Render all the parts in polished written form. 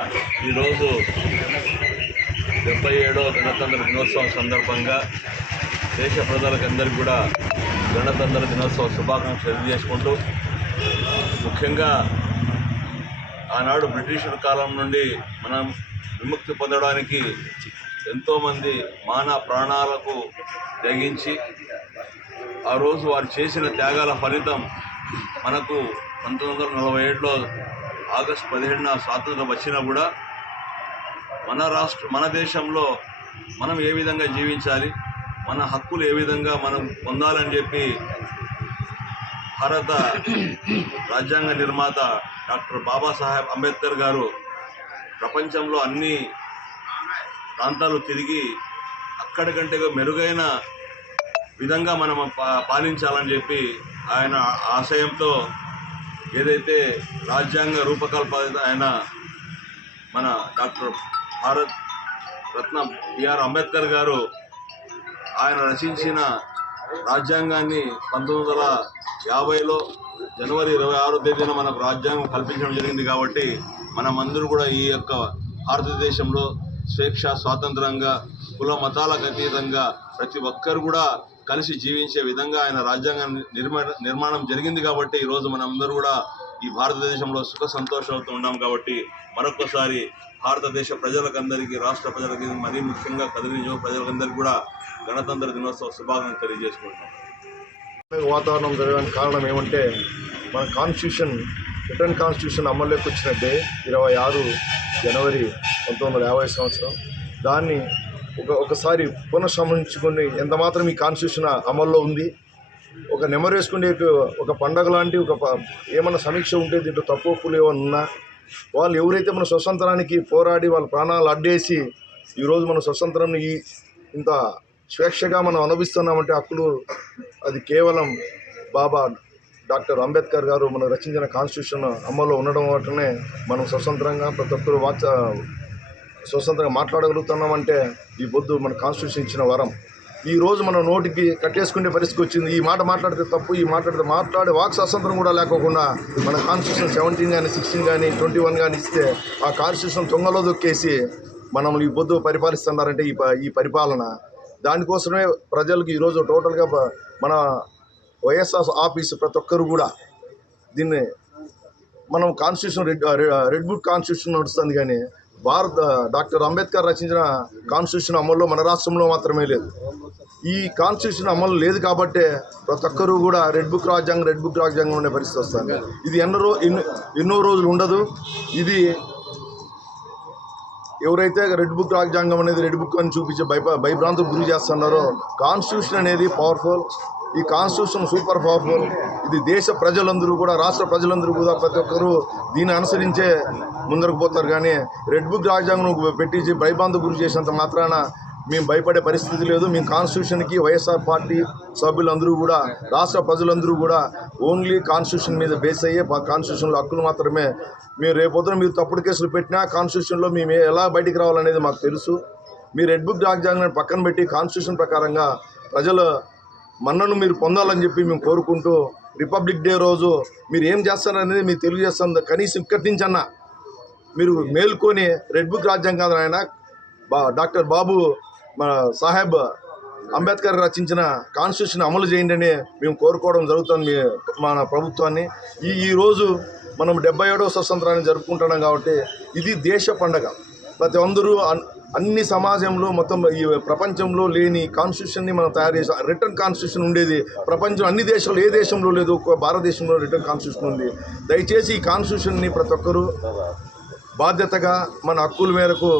ఈరోజు 77వ గణతంత్ర దినోత్సవం సందర్భంగా దేశ ప్రజలకందరికీ కూడా గణతంత్ర దినోత్సవ శుభాకాంక్షలు తెలియజేసుకుంటూ, ముఖ్యంగా ఆనాడు బ్రిటిషర్ కాలం నుండి మనం విముక్తి పొందడానికి ఎంతోమంది ప్రాణాలకు తెగించి ఆ రోజు వారు చేసిన త్యాగాల ఫలితం మనకు 1947లో ఆగస్టు 17న స్వాతంత్రం వచ్చినా కూడా మన దేశంలో మనం ఏ విధంగా జీవించాలి, మన హక్కులు ఏ విధంగా మనం పొందాలని చెప్పి భారత రాజ్యాంగ నిర్మాత డాక్టర్ బాబాసాహెబ్ అంబేద్కర్ గారు ప్రపంచంలో అన్ని ప్రాంతాలు తిరిగి అక్కడికంటే మెరుగైన విధంగా మనం పాలించాలని చెప్పి ఆయన ఆశయంతో ఏదైతే రాజ్యాంగ రూపకల్పన ఆయన మన డాక్టర్ భారత రత్న బిఆర్ అంబేద్కర్ గారు ఆయన రచించిన రాజ్యాంగాన్ని 1950లో జనవరి 26వ తేదీన మనకు రాజ్యాంగం కల్పించడం జరిగింది. కాబట్టి మనమందరూ కూడా ఈ యొక్క భారతదేశంలో స్వేచ్ఛ స్వాతంత్రంగా కుల మతాలకు అతీతంగా ప్రతి ఒక్కరు కూడా కలిసి జీవించే విధంగా ఆయన రాజ్యాంగం నిర్మాణం జరిగింది. కాబట్టి ఈరోజు మనందరూ కూడా ఈ భారతదేశంలో సుఖ సంతోషాలతో ఉన్నాం. కాబట్టి మరొకసారి భారతదేశ ప్రజలకందరికీ, రాష్ట్ర ప్రజలకి, మరీ ముఖ్యంగా కదిరి నియోజక ప్రజలకందరికీ కూడా గణతంత్ర దినోత్సవ శుభాకాంక్షలు తెలియజేసుకుంటున్నాం. వాతావరణం జరగడానికి కారణం ఏమంటే, మన కాన్స్టిట్యూషన్ రిటర్న్ కాన్స్టిట్యూషన్ అమల్లోకి వచ్చినట్టే 26 జనవరి 1950 సంవత్సరం. దాన్ని ఒకసారి పునఃసమీక్షించుకొని ఎంత మాత్రం ఈ కాన్స్టిట్యూషన్ అమల్లో ఉంది, ఒక నెమరు వేసుకునే ఒక పండగ లాంటి ఏమన్నా సమీక్ష ఉంటే దీంట్లో తప్పులు ఏమన్నా ఉన్నా, వాళ్ళు ఎవరైతే మన స్వతంత్రానికి పోరాడి వాళ్ళ ప్రాణాలు అడ్డేసి ఈరోజు మన స్వతంత్రాన్ని ఇంత స్వేచ్ఛగా మనం అనుభవిస్తున్నామంటే హక్కులు అది కేవలం బాబా డాక్టర్ అంబేద్కర్ గారు మనం రచించిన కాన్స్టిట్యూషన్ అమల్లో ఉండడం వల్లనే మనం స్వతంత్రంగా ప్రతి ఒక్కరు స్వతంత్రంగా మాట్లాడగలుగుతున్నామంటే ఈ పొద్దు మన కాన్స్టిట్యూషన్ ఇచ్చిన వరం. ఈరోజు మనం నోటికి కట్టేసుకునే పరిస్థితి వచ్చింది. ఈ మాట మాట్లాడితే తప్పు, ఈ మాట్లాడే వాక్ స్వాతంత్రం కూడా లేకోకుండా మన కాన్స్టిట్యూషన్ 17 కానీ 16 కానీ 21 కానీ ఇస్తే ఆ కాన్స్టిట్యూషన్ తొంగలో దొక్కేసి మనం ఈ పొద్దు పరిపాలిస్తున్నారంటే ఈ పరిపాలన దానికోసమే ప్రజలకు ఈరోజు టోటల్గా మన వైఎస్ఆర్ ఆఫీసు ప్రతి ఒక్కరు కూడా దీన్ని మనం కాన్స్టిట్యూషన్ రెడ్ బుక్ కాన్స్టిట్యూషన్ నడుస్తుంది. కానీ డాక్టర్ అంబేద్కర్ రచించిన కాన్స్టిట్యూషన్ అమల్లో మన రాష్ట్రంలో మాత్రమే లేదు. ఈ కాన్స్టిట్యూషన్ అమలు లేదు కాబట్టే ప్రతి ఒక్కరూ కూడా రెడ్ బుక్ రాజ్యాంగం ఉండే పరిస్థితి వస్తుంది. ఇది ఎన్నో రోజులు ఉండదు. ఇది ఎవరైతే రెడ్ బుక్ రాజ్యాంగం అనేది రెడ్ బుక్ అని చూపించే భయభ్రాంతులు గురి చేస్తున్నారో, కాన్స్టిట్యూషన్ అనేది పవర్ఫుల్, ఈ కాన్స్టిట్యూషన్ సూపర్ పవర్ఫుల్. ఇది దేశ ప్రజలందరూ కూడా, రాష్ట్ర ప్రజలందరూ కూడా ప్రతి ఒక్కరూ దీన్ని అనుసరించే ముందరకు పోతారు. కానీ రెడ్ బుక్ రాజ్యాంగం పెట్టించి భయభ్రాంతులు గురి చేసినంత మాత్రాన మేము భయపడే పరిస్థితి లేదు. మేము కాన్స్టిట్యూషన్కి వైఎస్ఆర్ పార్టీ సభ్యులందరూ కూడా, రాష్ట్ర ప్రజలందరూ కూడా ఓన్లీ కాన్స్టిట్యూషన్ మీద బేస్ అయ్యే కాన్స్టిట్యూషన్లో హక్కులు మాత్రమే. మీరు రేపొద్దున మీరు తప్పుడు కేసులు పెట్టినా కాన్స్టిట్యూషన్లో మేము ఎలా బయటికి రావాలనేది మాకు తెలుసు. మీ రెడ్ బుక్ రాజ్యాంగాన్ని పక్కన పెట్టి కాన్స్టిట్యూషన్ ప్రకారంగా ప్రజల మన్నను మీరు పొందాలని చెప్పి మేము కోరుకుంటూ, రిపబ్లిక్ డే రోజు మీరు ఏం చేస్తారనేది మీకు తెలియజేస్తాం. కనీసం ఇక్కడి నుంచి అన్నా మీరు మేల్కొని రెడ్ బుక్ రాజ్యాంగం ఆయన డాక్టర్ బాబు సాహెబ్ అంబేద్కర్ రచించిన కాన్స్టిట్యూషన్ అమలు చేయండి అని మేము కోరుకోవడం జరుగుతుంది మన ప్రభుత్వాన్ని. ఈరోజు మనం 77వ స్వతంత్రాన్ని జరుపుకుంటున్నాం. కాబట్టి ఇది దేశ పండగ. ప్రతి అందరూ అన్ని సమాజంలో మొత్తం ఈ ప్రపంచంలో లేని కాన్స్టిట్యూషన్ని మనం తయారు చేసాం. రిటర్న్ కాన్స్టిట్యూషన్ ఉండేది ప్రపంచం అన్ని దేశాల్లో, ఏ దేశంలో లేదు, భారతదేశంలో రిటర్న్ కాన్స్టిట్యూషన్ ఉంది. దయచేసి ఈ కాన్స్టిట్యూషన్ని ప్రతి ఒక్కరూ బాధ్యతగా మన హక్కుల మేరకు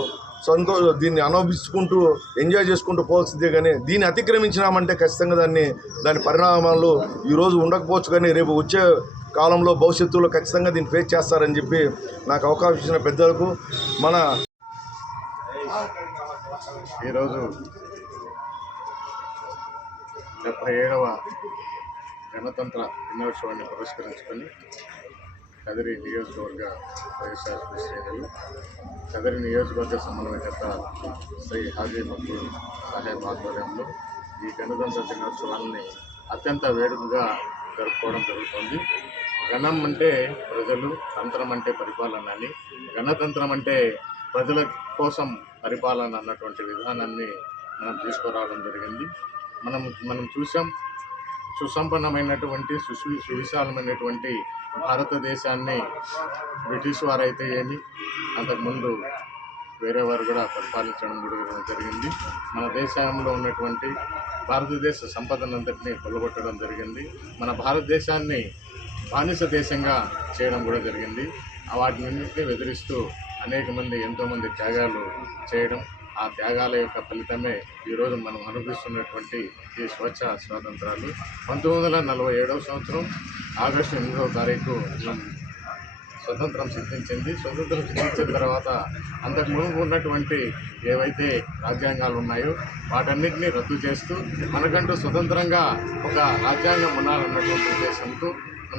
దీన్ని అనుభవించుకుంటూ ఎంజాయ్ చేసుకుంటూ పోవాల్సిందే. కానీ దీన్ని అతిక్రమించినామంటే ఖచ్చితంగా దాని పరిణామాలు ఈరోజు ఉండకపోవచ్చు, కానీ రేపు వచ్చే కాలంలో భవిష్యత్తులో ఖచ్చితంగా దీన్ని ఫేస్ చేస్తారని చెప్పి నాకు అవకాశం ఇచ్చిన పెద్దలకు ఈరోజు 77వ గణతంత్ర దినోత్సవాన్ని పురస్కరించుకొని కదిరి నియోజకవర్గ వైఎస్ఆర్ శ్రేణులు, కదిరి నియోజకవర్గ సమన్వయకర్త శ్రీ హాజీ మక్బూల్ సాహెబ్ ఆధ్వర్యంలో ఈ గణతంత్ర దినోత్సవాన్ని అత్యంత వేడుకగా జరుపుకోవడం జరుగుతుంది. గణం అంటే ప్రజలు, తంత్రం అంటే పరిపాలన అని, గణతంత్రం అంటే ప్రజల కోసం పరిపాలన అన్నటువంటి విధానాన్ని మనం తీసుకురావడం జరిగింది. మనం చూసాం, సుసంపన్నమైనటువంటి సువిశాలమైనటువంటి భారతదేశాన్ని బ్రిటిష్ వారైతే ఏమి, అంతకుముందు వేరే వారు కూడా పరిపాలించడం కూడా జరిగింది. మన దేశంలో ఉన్నటువంటి భారతదేశ సంపదనంతటినీ కొల్లగొట్టడం జరిగింది. మన భారతదేశాన్ని బానిస దేశంగా చేయడం కూడా జరిగింది. వాటినన్నింటినీ ఎదిరిస్తూ అనేక మంది ఎంతోమంది త్యాగాలు చేయడం, ఆ త్యాగాల యొక్క ఫలితమే ఈరోజు మనం అనుభవిస్తున్నటువంటి ఈ స్వాతంత్రాలు. 1947వ సంవత్సరం ఆగస్టు 8వ తారీఖు స్వతంత్రం సిద్ధించింది. స్వతంత్రం సిద్ధించిన తర్వాత అంతకు ముందు ఉన్నటువంటి ఏవైతే రాజ్యాంగాలు ఉన్నాయో వాటన్నిటినీ రద్దు చేస్తూ మనకంటూ స్వతంత్రంగా ఒక రాజ్యాంగం ఉండాలన్నటువంటి ఉద్దేశంతో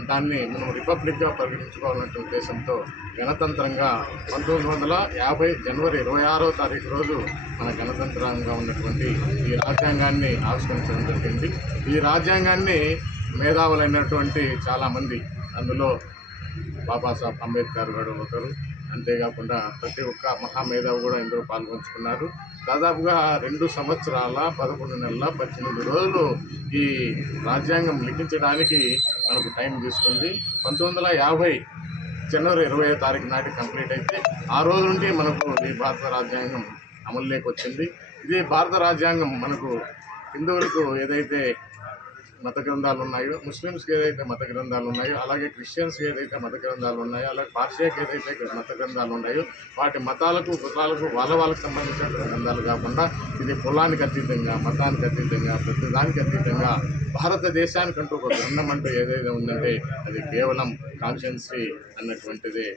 దాన్ని మనం రిపబ్లిక్గా పరిగణించుకోవాలనే ఉద్దేశంతో గణతంత్రంగా 1950 జనవరి 26వ తారీఖు రోజు మన గణతంత్రంగా ఉన్నటువంటి ఈ రాజ్యాంగాన్ని ఆవిష్కరించడం జరిగింది. ఈ రాజ్యాంగాన్ని మేధావులైనటువంటి చాలామంది, అందులో బాబాసాహెబ్ అంబేద్కర్ గారు ఒకరు, అంతేకాకుండా ప్రతి ఒక్క మహామేధావి కూడా ఇందులో పాల్గొంచుకున్నారు. దాదాపుగా 2 సంవత్సరాల 11 నెలల 18 రోజులు ఈ రాజ్యాంగం లిఖించడానికి మనకు టైం తీసుకుంది. 1950 జనవరి 20వ తారీఖు నాటి కంప్లీట్ అయితే ఆ రోజు నుండి మనకు ఈ భారత రాజ్యాంగం అమలులోకి వచ్చింది. ఇది భారత రాజ్యాంగం మనకు హిందువులకు ఏదైతే మత గ్రంథాలు ఉన్నాయో, ముస్లిమ్స్కి ఏదైతే మత గ్రంథాలు ఉన్నాయో, అలాగే క్రిస్టియన్స్కి ఏదైతే మత గ్రంథాలు ఉన్నాయో, అలాగే పార్షియాకి ఏదైతే మత గ్రంథాలు ఉన్నాయో, వాటి మతాలకు కులాలకు వాళ్ళకి సంబంధించిన గ్రంథాలు కాకుండా ఇది కులానికి అతీతంగా, మతానికి అతీతంగా, ప్రతిదానికి అతీతంగా భారతదేశానికంటూ ఒక గ్రంథం అంటూ ఏదైతే ఉందంటే అది కేవలం కాన్స్టిట్యున్సీ అన్నటువంటిది,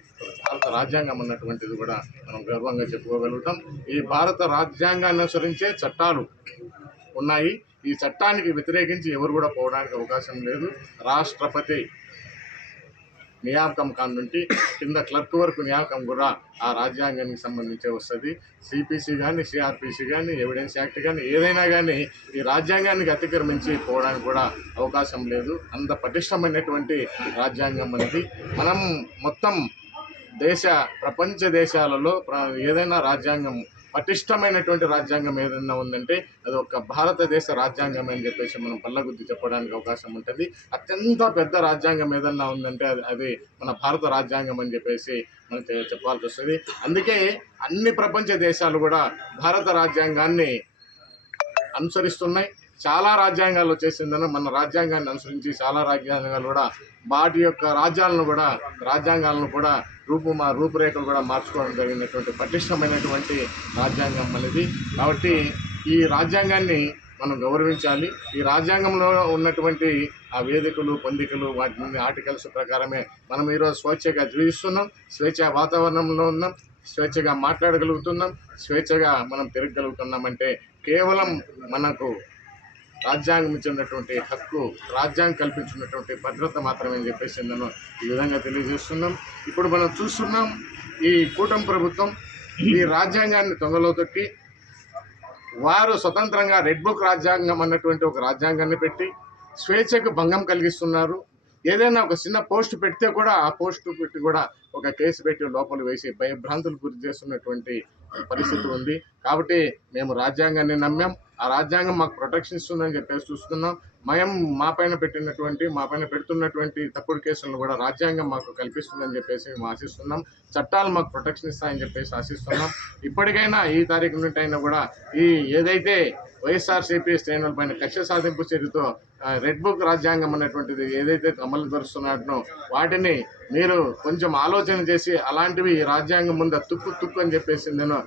భారత రాజ్యాంగం అన్నటువంటిది కూడా మనం గర్వంగా చెప్పుకోగలుగుతాం. ఈ భారత రాజ్యాంగాన్ని అనుసరించే చట్టాలు ఉన్నాయి. ఈ చట్టానికి వ్యతిరేకించి ఎవరు కూడా పోవడానికి అవకాశం లేదు. రాష్ట్రపతి నియామకం కానుంటి కింద క్లర్క్ వరకు నియామకం కూడా ఆ రాజ్యాంగానికి సంబంధించే వస్తుంది. సిపిసి కానీ, సిఆర్పిసి కానీ, ఎవిడెన్స్ యాక్ట్ కానీ ఏదైనా కానీ ఈ రాజ్యాంగానికి అతిక్రమించి పోవడానికి కూడా అవకాశం లేదు. అంత పటిష్టమైనటువంటి రాజ్యాంగం అనేది. మనం మొత్తం ప్రపంచ దేశాలలో ఏదైనా రాజ్యాంగం పటిష్టమైనటువంటి రాజ్యాంగం ఏదైనా ఉందంటే అది ఒక భారతదేశ రాజ్యాంగం అని చెప్పేసి మనం పల్లగుద్ది చెప్పడానికి అవకాశం ఉంటుంది. అత్యంత పెద్ద రాజ్యాంగం ఏదన్నా ఉందంటే అది మన భారత రాజ్యాంగం అని చెప్పేసి మనం చెప్పాల్సి వస్తుంది. అందుకే అన్ని ప్రపంచ దేశాలు కూడా భారత రాజ్యాంగాన్ని అనుసరిస్తున్నాయి. చాలా రాజ్యాంగాలు వచ్చేసిందని మన రాజ్యాంగాన్ని అనుసరించి చాలా రాజ్యాంగాలు కూడా వాటి యొక్క రాజ్యాంగాలను కూడా రూపురేఖలు కూడా మార్చుకోవడం జరిగినటువంటి పటిష్టమైనటువంటి రాజ్యాంగం అనేది. కాబట్టి ఈ రాజ్యాంగాన్ని మనం గౌరవించాలి. ఈ రాజ్యాంగంలో ఉన్నటువంటి ఆ వేదికలు, పొందికలు, వాటి ఆర్టికల్స్ ప్రకారమే మనం ఈరోజు స్వేచ్ఛగా జీవిస్తున్నాం, స్వేచ్ఛా వాతావరణంలో ఉన్నాం, స్వేచ్ఛగా మాట్లాడగలుగుతున్నాం, స్వేచ్ఛగా మనం తిరగగలుగుతున్నామంటే కేవలం మనకు రాజ్యాంగం ఇచ్చినటువంటి హక్కు, రాజ్యాంగం కల్పించినటువంటి భద్రత మాత్రమే అని చెప్పేసి నేను ఈ విధంగా తెలియజేస్తున్నాం. ఇప్పుడు మనం చూస్తున్నాం ఈ కూటమి ప్రభుత్వం ఈ రాజ్యాంగాన్ని తొంగలో తొక్కి వారు స్వతంత్రంగా రెడ్ బుక్ రాజ్యాంగం అన్నటువంటి ఒక రాజ్యాంగాన్ని పెట్టి స్వేచ్ఛకు భంగం కలిగిస్తున్నారు. ఏదైనా ఒక చిన్న పోస్ట్ పెడితే కూడా ఆ పోస్ట్ పెట్టి కూడా ఒక కేసు పెట్టి లోపల వేసి భయభ్రాంతులు గురి చేస్తున్నటువంటి పరిస్థితి ఉంది. కాబట్టి మేము రాజ్యాంగాన్ని నమ్మాం, ఆ రాజ్యాంగం మాకు ప్రొటెక్షన్ ఇస్తుందని చెప్పేసి చూస్తున్నాం. మా పైన పెడుతున్నటువంటి తప్పుడు కేసులను కూడా రాజ్యాంగం మాకు కల్పిస్తుందని చెప్పేసి మేము ఆశిస్తున్నాం. చట్టాలు మాకు ప్రొటెక్షన్ ఇస్తాయని చెప్పేసి ఆశిస్తున్నాం. ఇప్పటికైనా ఈ తారీఖు నుండి అయినా కూడా ఈ ఏదైతే వైఎస్ఆర్సీపీ శ్రేణులపైన కక్ష సాధింపు చర్యతో రెడ్ బుక్ రాజ్యాంగం అనేటువంటిది ఏదైతే అమలు పరుస్తున్నారో వాటిని మీరు కొంచెం ఆలోచన చేసి అలాంటివి ఈ రాజ్యాంగం ముందు తుక్కు అని చెప్పేసి నేను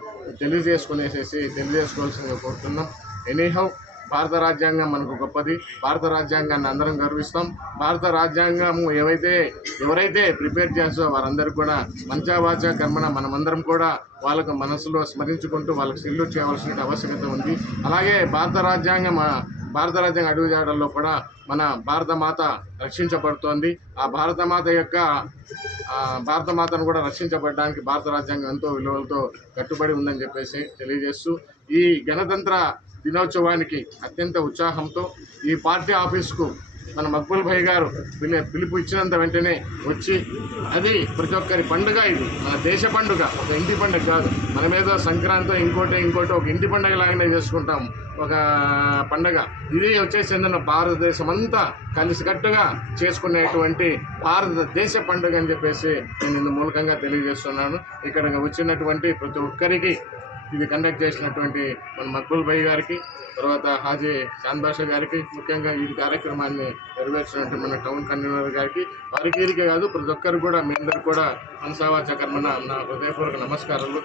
తెలియజేసుకోవాల్సిందిగా కోరుతున్నాం. ఎనీహౌ భారత రాజ్యాంగం మనకు గొప్పది. భారత రాజ్యాంగాన్ని అందరం గర్విస్తాం. భారత రాజ్యాంగం ఎవరైతే ప్రిపేర్ చేస్తారో వారందరూ కూడా మంచావాచ కర్మణ మనమందరం కూడా వాళ్ళకు మనసులో స్మరించుకుంటూ వాళ్ళకి సెల్యూట్ చేయవలసిన ఆవశ్యకత ఉంది. అలాగే భారత రాజ్యాంగం అడుగుజాడల్లో కూడా మన భారతమాత రక్షించబడుతోంది. ఆ భారతమాతను కూడా రక్షించబడడానికి భారత రాజ్యాంగం ఎంతో విలువలతో కట్టుబడి ఉందని చెప్పేసి తెలియజేస్తూ ఈ గణతంత్ర దినోత్సవానికి అత్యంత ఉత్సాహంతో ఈ పార్టీ ఆఫీస్కు మన మక్బూల్ భాయ్ గారు పిలుపు ఇచ్చినంత వెంటనే వచ్చి, అది ప్రతి ఒక్కరి పండుగ, ఇది మన దేశ పండుగ, ఒక ఇంటి పండుగ కాదు. మనమేదో సంక్రాంతి ఇంకోటి ఒక ఇంటి పండుగ లాగానే చేసుకుంటాం ఒక పండుగ. ఇది వచ్చేసి ఏంటంటే భారతదేశం అంతా కలిసికట్టుగా చేసుకునేటువంటి భారతదేశ పండుగ అని చెప్పేసి నేను ఇందు మూలకంగా తెలియజేస్తున్నాను. ఇక్కడికి వచ్చినటువంటి ప్రతి ఒక్కరికి, ఇది కండక్ట్ చేసినటువంటి మన మక్బూల్ భాయ్ గారికి, తర్వాత హాజీ చాంద్ బాషా గారికి, ముఖ్యంగా ఈ కార్యక్రమాన్ని నెరవేర్చినట్టు మన టౌన్ కన్వీనర్ గారికి, వారికి వీరికి కాదు ప్రతి ఒక్కరు కూడా, మీ అందరికి కూడా మనసావాచ కర్మన నా హృదయపూర్వక నమస్కారాలు.